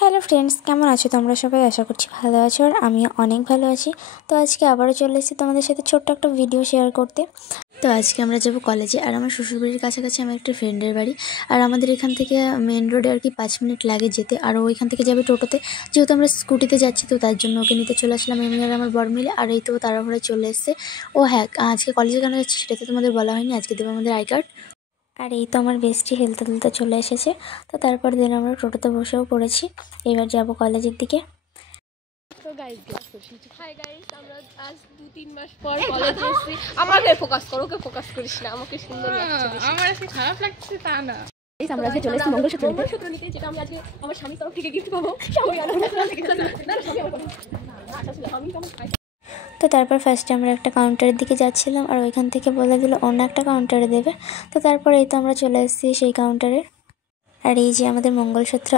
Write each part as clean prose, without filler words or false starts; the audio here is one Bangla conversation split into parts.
হ্যালো ফ্রেন্ডস, কেমন আছো তোমরা সবাই? আশা করছি ভালো আছো আর আমি অনেক ভালো আছি। তো আজকে আবারও চলে এসেছি তোমাদের সাথে ছোট্ট একটা ভিডিও শেয়ার করতে। তো আজকে আমরা যাব কলেজে, আর আমার শ্বশুরবাড়ির কাছাকাছি আমার একটা ফ্রেন্ডের বাড়ি। আর আমাদের এখান থেকে মেন রোডে আর কি 5 মিনিট লাগে যেতে, আর ওইখান থেকে যাবে টোটোতে। যেহেতু আমরা স্কুটিতে যাচ্ছি তো তার জন্য ওকে নিতে চলে আসলাম আমি আর আমার বর মিলে। আর এই তো তাড়াহুড়োয় চলে এসছে। ও হ্যাঁ, আজকে কলেজে কেন যাচ্ছি সেটা তো তোমাদের বলা হয়নি। আজকে দেবো আমাদের আই কার্ড। আর এই তো আমার বেস্টি হেলতে হেলতে চলে এসেছে। তো তারপর দিন আমরা টোটোতে বসেও পড়েছি। এবার যাব কলেজের দিকে। তো গাইস হাই গাইস, আমরা আজ 2-3 মাস পর কলেজে এসেছি। আমাকে ফোকাস করো, ওকে ফোকাস করিস না। আমাকে সুন্দর লাগছে বেশি। আমার আজকে খারাপ লাগছে তা না। গাইস আমরা আজকে চলে এসেছি মঙ্গলসূত্র নিতে, যেটা আমি আজকে আমার স্বামীর তরফ থেকে গিফট পাবো। স্বামী আমি তো তারপর ফার্স্টে আমরা একটা কাউন্টারের দিকে যাচ্ছিলাম, আর ওইখান থেকে বলে দিল অন্য একটা কাউন্টারে দেবে। তো তারপর এই তো আমরা চলে এসেছি সেই কাউন্টারে। আর এই যে আমাদের মঙ্গলসূত্র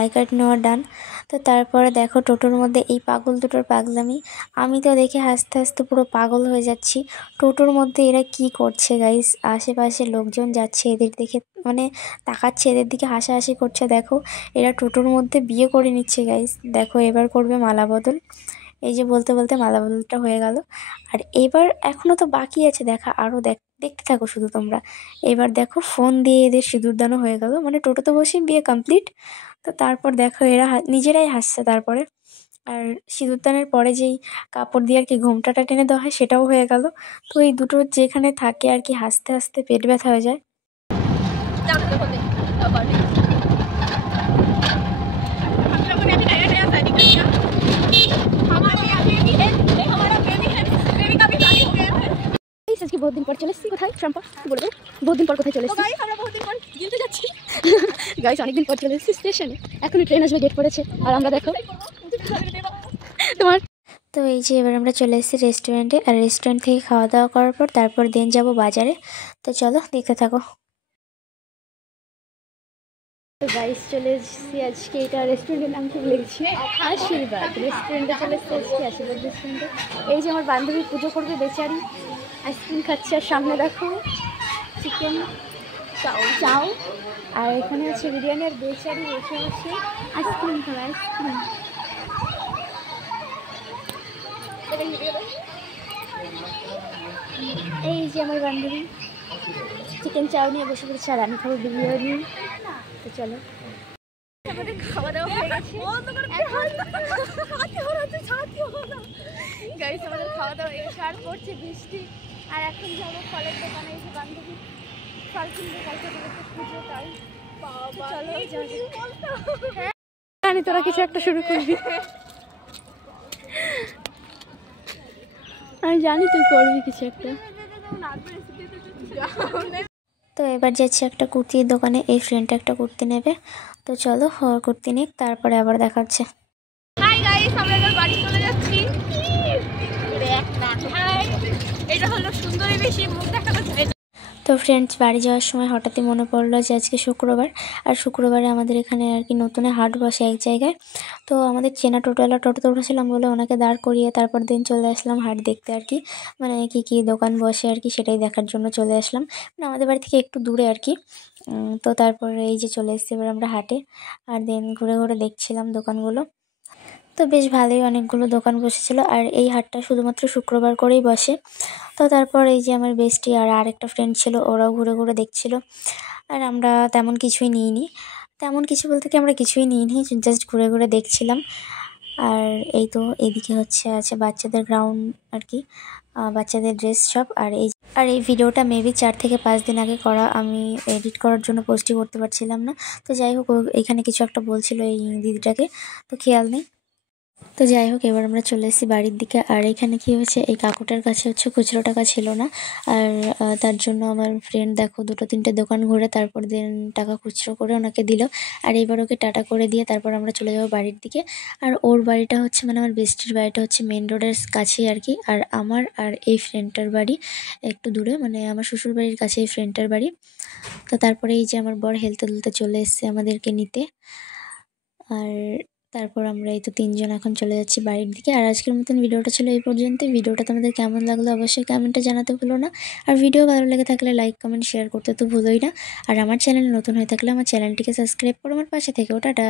আই কার্ড নেওয়া ডান। তো তারপরে দেখো টোটোর মধ্যে এই পাগল দুটোর পাগলামি। আমি তো দেখে হাসতে হাসতে পুরো পাগল হয়ে যাচ্ছি। টোটোর মধ্যে এরা কি করছে গাইস? আশেপাশে লোকজন যাচ্ছে, এদের দেখে মানে তাকাচ্ছে, এদের দিকে হাসাহাসি করছে। দেখো এরা টোটোর মধ্যে বিয়ে করে নিচ্ছে গাইস। দেখো এবার করবে মালা বদল। এই যে বলতে বলতে মালা বদলটা হয়ে গেল। আর এবার এখনও তো বাকি আছে দেখা, আরও দেখতে থাকো শুধু তোমরা। এবার দেখো ফোন দিয়ে এদের সিঁদুরদানও হয়ে গেল, মানে টোটোতে বসেই বিয়ে কমপ্লিট। তো তারপর দেখো এরা নিজেরাই হাসছে তারপরে। আর সিঁদুরদানের পরে যেই কাপড় দিয়ে আর কি ঘোমটাটা টেনে দেওয়া হয় সেটাও হয়ে গেল। তো এই দুটো যেখানে থাকে আর কি হাসতে হাসতে পেট ব্যথা হয়ে যায়। আজকে বহুত দিন পর চলে এসেছি। কোথায় শ্যাম্পা বলবো? বহুত দিন পর কোথায় চলে এসেছি? আমরা বহুত দিন পর গিলতে যাচ্ছি। গাইস অনেকদিন পর চলে এসেছি স্টেশনে। এখনই ট্রেন আসবে, গেট পড়েছে। আর আমরা দেখো তোমার। তো এই যে এবার আমরা চলে এসেছি রেস্টুরেন্টে, আর রেস্টুরেন্ট থেকে খাওয়া দাওয়া করার পর তারপর দিন যাব বাজারে। তো চলো দেখতে থাকো। তো গাইস চলে এসেছি আজকে, এটা রেস্টুরেন্টের নাম ঠিক লিখছি আশীর্বাদ রেস্টুরেন্টে। চলে এসেছি আজকে আশীর্বাদ রেস্টুরেন্টে। এই যে আমার বান্ধবী পুজো করবে বেচারি, আইসক্রিম খাচ্ছে। আর সামনে দেখো চিকেন চাও, আর এখানে হচ্ছে বিরিয়ানি। আর বেচারি বসে বসে আইসক্রিম খাবে, আইসক্রিম। এই যে আমার বান্ধবী চিকেন চাও নিয়ে বসে পড়েছে, আর আমি খাবো বিরিয়ানি। তো চলো, আমাদের খাওয়া দাওয়া হয়ে গেছে। গাইস আমাদের খাওয়া দাওয়া হয়ে গেছে, আর পড়ছে বৃষ্টি। আর এখন যাবো ফলের দোকানে। এসে বান্ধবী ফল কিনতে গেছে, পুজো তাই। জানি তোরা কিছু একটা শুরু করবি, আমি জানি তুই করবি কিছু একটা। তো এবার যাচ্ছি একটা কুর্তির দোকানে, এই ফ্রেন্ডটা একটা কুর্তি নেবে। তো চলো কুর্তি নিক, তারপরে আবার দেখাচ্ছে। হাই গাইস, আমরা এবার বাড়ি চলে যাচ্ছি। এটা হলো সুন্দরী বেশি মুখ দেখানো যায়। তো ফ্রেন্ডস বাড়ি যাওয়ার সময় হঠাৎই মনে পড়লো যে আজকে শুক্রবার, আর শুক্রবারে আমাদের এখানে আর কি নতুন হাট বসে এক জায়গায়। তো আমাদের চেনা টোটোওয়ালা টোটোতে উঠেছিলাম বলে ওনাকে দাঁড় করিয়ে তারপর দিন চলে আসলাম হাট দেখতে আর কি, মানে কী কী দোকান বসে আর কি সেটাই দেখার জন্য চলে আসলাম। মানে আমাদের বাড়ি থেকে একটু দূরে আর কি। তো তারপরে এই যে চলে এসেছি এবার আমরা হাটে, আর দিন ঘুরে ঘুরে দেখছিলাম দোকানগুলো। তো বেশ ভালোই অনেকগুলো দোকান বসেছিল, আর এই হাটটা শুধুমাত্র শুক্রবার করেই বসে। তো তারপর এই যে আমার বেস্টি আর আরেকটা ফ্রেন্ড ছিল, ওরাও ঘুরে ঘুরে দেখছিল। আর আমরা তেমন কিছুই নিইনি, তেমন কিছু বলতে কি আমরা কিছুই নিইনি, জাস্ট ঘুরে ঘুরে দেখছিলাম। আর এই তো এদিকে আছে বাচ্চাদের গ্রাউন্ড আর কি, বাচ্চাদের ড্রেস শপ। আর এই ভিডিওটা মেবি 4 থেকে 5 দিন আগে করা, আমি এডিট করার জন্য পোস্টই করতে পারছিলাম না। তো যাই হোক এখানে কিছু একটা বলছিল এই দিদিটাকে, তো খেয়াল নেই। তো যাই হোক এবার আমরা চলে এসেছি বাড়ির দিকে। আর এখানে কি হয়েছে, এই কাকুটার কাছে খুচরো টাকা ছিল না, আর তার জন্য আমার ফ্রেন্ড দেখো 2-3টে দোকান ঘুরে তারপর দিন টাকা খুচরো করে ওনাকে দিল। আর এবার ওকে টাটা করে দিয়ে তারপর আমরা চলে যাবো বাড়ির দিকে। আর ওর বাড়িটা হচ্ছে মানে আমার বেস্টির বাড়িটা হচ্ছে মেন রোডের কাছেই আর কি, আর আমার আর এই ফ্রেন্ডটার বাড়ি একটু দূরে, মানে আমার শ্বশুর বাড়ির কাছে এই ফ্রেন্ডটার বাড়ি। তো তারপরে এই যে আমার বর হেলতে হেলতে চলে এসছে আমাদেরকে নিতে। আর তারপর আমরা এই তো 3জন এখন চলে যাচ্ছি বাড়ির দিকে। আর আজকের মতন ভিডিওটা ছিল এই পর্যন্তই। ভিডিওটা তোমাদের কেমন লাগলো অবশ্যই কমেন্টে জানাতে ভুলো না। আর ভিডিও ভালো লেগে থাকলে লাইক কমেন্ট শেয়ার করতে তো ভুলোই না। আর আমার চ্যানেল নতুন হয়ে থাকলে আমার চ্যানেলটিকে সাবস্ক্রাইব করে আমার পাশে থেকেও। টাটা।